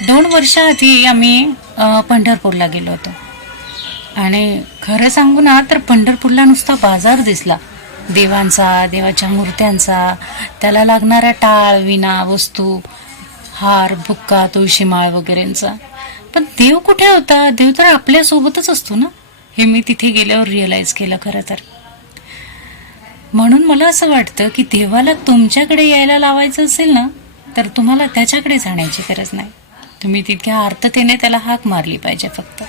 2 वर्षाआधी आम्ही पंढरपूरला गेलो होतो. आणि खरं सांगू ना तर पंढरपूरला नुसता बाजार दिसला देवांचा, देवाच्या मूर्त्यांचा, त्याला लागणाऱ्या टाळ, विणा, वस्तू, हार, बुक्का, तुळशीमाळ वगैरेंचा. पण देव कुठे होता? देव तर आपल्या सोबतच असतो ना, हे मी तिथे गेल्यावर रिअलाइज केलं खरं तर. म्हणून मला असं वाटतं की देवाला तुमच्याकडे यायला लावायचं असेल ना, तर तुम्हाला त्याच्याकडे जाण्याची गरज नाही. तुम्ही तितक्या आर्ततेने त्याला हाक मारली पाहिजे फक्त.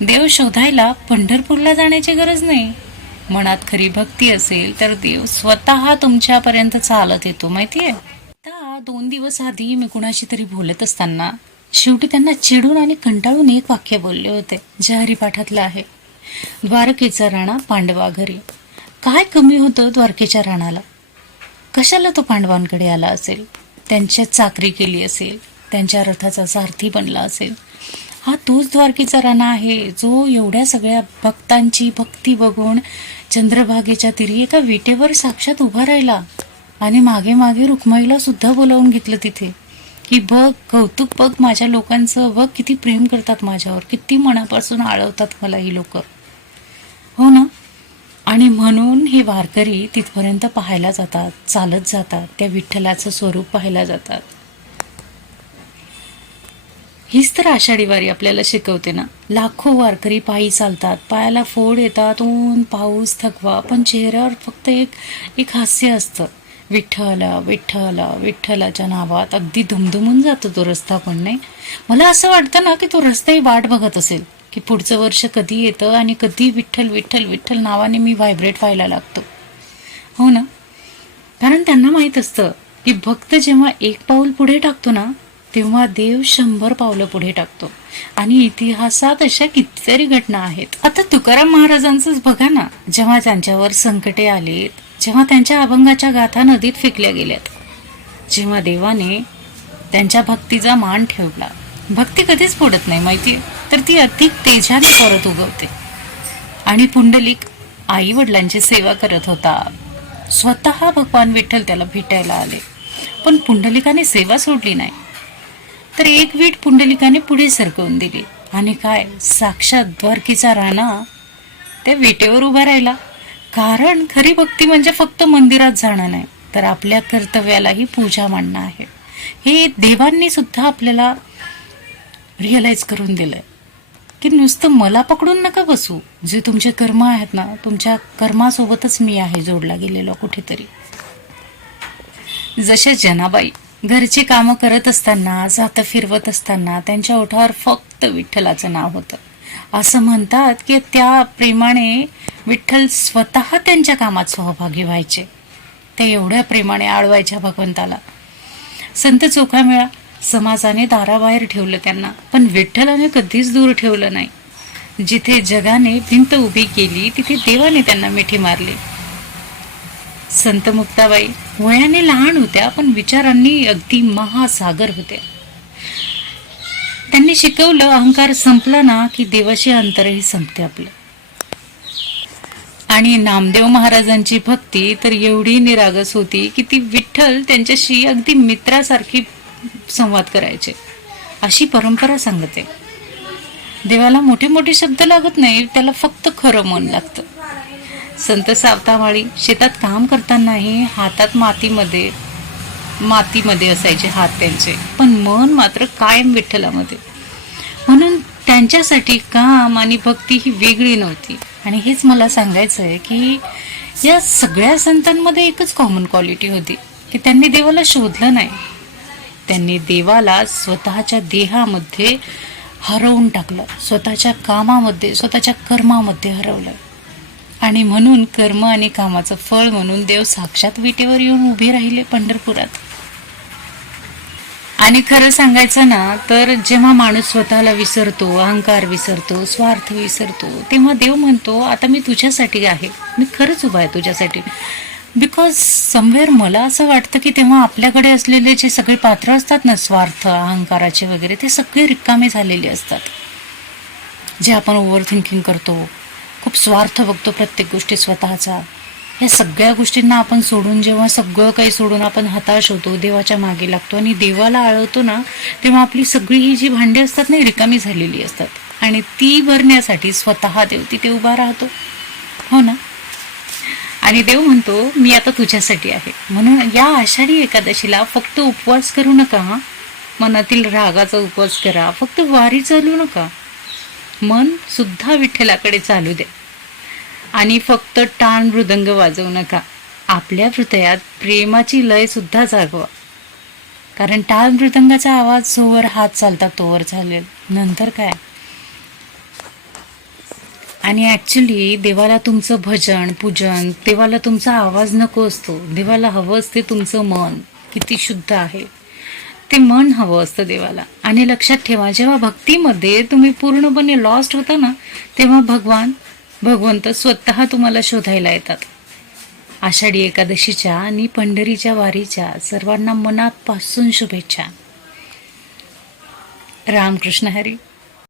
देव शोधायला पंढरपूरला जाण्याची गरज नाही. मनात खरी भक्ती असेल तर देव स्वतः तुमच्यापर्यंत चालत येतो, माहितीये. आता 2 दिवस आधी मी कुणाशी तरी बोलत असताना शेवटी त्यांना चिडून आणि कंटाळून एक वाक्य बोलले होते, जे हरिपाठातलं आहे. द्वारकेचा राणा पांडवा घरी. काय कमी होतं द्वारकेच्या राणाला? कशाला तो पांडवांकडे आला असेल? त्यांच्यात चाकरी केली असेल, त्यांच्या रथाचा सारथी बनला असेल. हा तोच द्वारकेचा राणा आहे जो एवढ्या सगळ्या भक्तांची भक्ती बघून चंद्रभागेच्या तीरी एका विटेवर साक्षात उभा राहिला आणि मागे मागे रुक्माईला सुद्धा बोलावून घेतलं तिथे, की बघ, कौतुक बघ माझ्या लोकांचं, बघ किती प्रेम करतात माझ्यावर, किती मनापासून आळवतात मला ही लोक, हो ना. आणि म्हणून हे वारकरी तिथपर्यंत पाहायला जातात, चालत जातात, त्या विठ्ठलाचं स्वरूप पाहायला जातात. हीच तर आषाढी वारी आपल्याला शिकवते ना. लाखो वारकरी पायी चालतात, पायाला फोड येतात, ऊन पाऊस थकवा, पण चेहऱ्यावर फक्त एक हास्य असतं. विठ्ठला विठ्ठला विठ्ठलाच्या नावात अगदी दुमदुमून जातो तो रस्ता. पण नाही, मला असं वाटतं ना की तो रस्ताही वाट बघत असेल की पुढचं वर्ष कधी येतं आणि कधी विठ्ठल विठ्ठल विठ्ठल नावाने मी व्हायब्रेट व्हायला लागतो, हो ना. कारण त्यांना माहीत असतं की भक्त जेव्हा एक पाऊल पुढे टाकतो ना, तेव्हा देव 100 पावलं पुढे टाकतो. आणि इतिहासात अशा कितीतरी घटना आहेत. आता तुकाराम महाराजांचंच बघा ना, जेव्हा त्यांच्यावर संकटे आलीत, जेव्हा त्यांच्या अभंगाच्या गाथा नदीत फेकल्या गेल्यात, जेव्हा देवाने त्यांच्या भक्तीचा मान ठेवला. भक्ती कधीच पडत नाही, माहितीये, तर ती अधिक तेजाने परत उगवते. आणि पुंडलिक आई वडिलांची सेवा करत होता. स्वतः भगवान विठ्ठल त्याला भेटायला आले, पण पुंडलिकाने सेवा सोडली नाही. तर एक वीट पुंडलिकाने पुढे सरकवून दिली आणि काय, साक्षात द्वारकेचा राणा त्या विटेवर उभा राहिला. कारण खरी भक्ती म्हणजे फक्त मंदिरात जाणं नाही, तर आपल्या कर्तव्यालाही पूजा मानणं आहे. हे देवांनी सुद्धा आपल्याला रिअलाइज करून दिलंय की नुसतं मला पकडून नका बसू. जे तुमचे कर्म आहेत ना, तुमच्या कर्मासोबतच मी आहे जोडला गेलेलो कुठेतरी. जशा जनाबाई घरची कामं करत असताना, जातं फिरवत असताना त्यांच्या ओठावर फक्त विठ्ठलाचं नाव होतं. असं म्हणतात की त्या प्रेमाने विठ्ठल स्वतः त्यांच्या कामात सहभागी व्हायचे. ते एवढ्या प्रेमाने आळवायच्या भगवंताला. संत चोखामेळा समाजाने दाराबाहेर ठेवलं त्यांना, पण विठ्ठलाने कधीच दूर ठेवलं नाही. जिथे जगाने भिंत उभी केली, तिथे देवाने त्यांना मिठी मारली. संत मुक्ताबाई वयाने लहान होत्या, पण विचारांनी अगदी महासागर होत्या. त्यांनी शिकवलं, अहंकार संपला ना की देवाशी अंतरही संपते आपलं. आणि नामदेव महाराजांची भक्ती तर एवढी निरागस होती की ती विठ्ठल त्यांच्याशी अगदी मित्रासारखी संवाद करायचे, अशी परंपरा सांगते. देवाला मोठे मोठे शब्द लागत नाही, त्याला फक्त खरं मन लागतं. संत सावतामाळी शेतात काम करतानाही हातात मातीमध्ये असायचे हात त्यांचे, पण मन मात्र कायम विठ्ठलामध्ये. म्हणून त्यांच्यासाठी काम आणि भक्ती ही वेगळी नव्हती. आणि हेच मला सांगायचं आहे की या सगळ्या संतांमध्ये एकच कॉमन क्वालिटी होती की त्यांनी देवाला शोधलं नाही, त्यांनी देवाला स्वतःच्या देहामध्ये हरवून टाकलं, स्वतःच्या कामामध्ये, स्वतःच्या कर्मामध्ये हरवलं. आणि म्हणून कर्म आणि कामाचं फळ म्हणून देव साक्षात विटेवर येऊन उभे राहिले पंढरपुरात. आणि खरं सांगायचं ना तर जेव्हा माणूस स्वतःला विसरतो, अहंकार विसरतो, स्वार्थ विसरतो, तेव्हा देव म्हणतो, आता मी तुझ्यासाठी आहे, मी खरंच उभा आहे तुझ्यासाठी. बिकॉज समवेअर मला असं वाटतं की तेव्हा आपल्याकडे असलेले जे सगळे पात्र असतात ना, स्वार्थ अहंकाराचे वगैरे, ते सगळे रिकामे झालेले असतात. जे आपण ओव्हर थिंकिंग करतो, खूप स्वार्थ बघतो प्रत्येक गोष्टी स्वतःचा, ह्या सगळ्या गोष्टींना आपण सोडून, जेव्हा सगळं काही सोडून आपण हताश होतो, देवाच्या मागे लागतो आणि देवाला आळवतो ना, तेव्हा आपली सगळी ही जी भांडी असतात ना, रिकामी झालेली असतात आणि ती भरण्यासाठी स्वतः देव तिथे उभा राहतो. हो ना. आणि देव म्हणतो, मी आता तुझ्यासाठी आहे. म्हणून या आषाढी एकादशीला फक्त उपवास करू नका हा. मनातील रागाचा उपवास करा. फक्त वारी चालू नका, मन सुद्धा विठ्ठलाकडे चालू द्या. आणि फक्त टाण मृदंग वाजवू नका, आपल्या हृदयात प्रेमाची लय सुद्धा जागवा. कारण टाळ मृदंगाचा आवाज जोवर हात चालतात तोवर चालेल, नंतर काय. आणि ॲक्च्युली देवाला तुमचं भजन पूजन, देवाला तुमचा आवाज नको असतो. देवाला हवं असते तुमचं मन किती शुद्ध आहे, ते मन हवं असतं देवाला. आणि लक्षात ठेवा, जेव्हा भक्तीमध्ये तुम्ही पूर्णपणे लॉस्ट होता ना, तेव्हा भगवंत स्वतः तुम्हाला शोधायला येतात. आषाढी एकादशीच्या आणि पंढरीच्या वारीच्या सर्वांना मनापासून शुभेच्छा. रामकृष्ण हरी.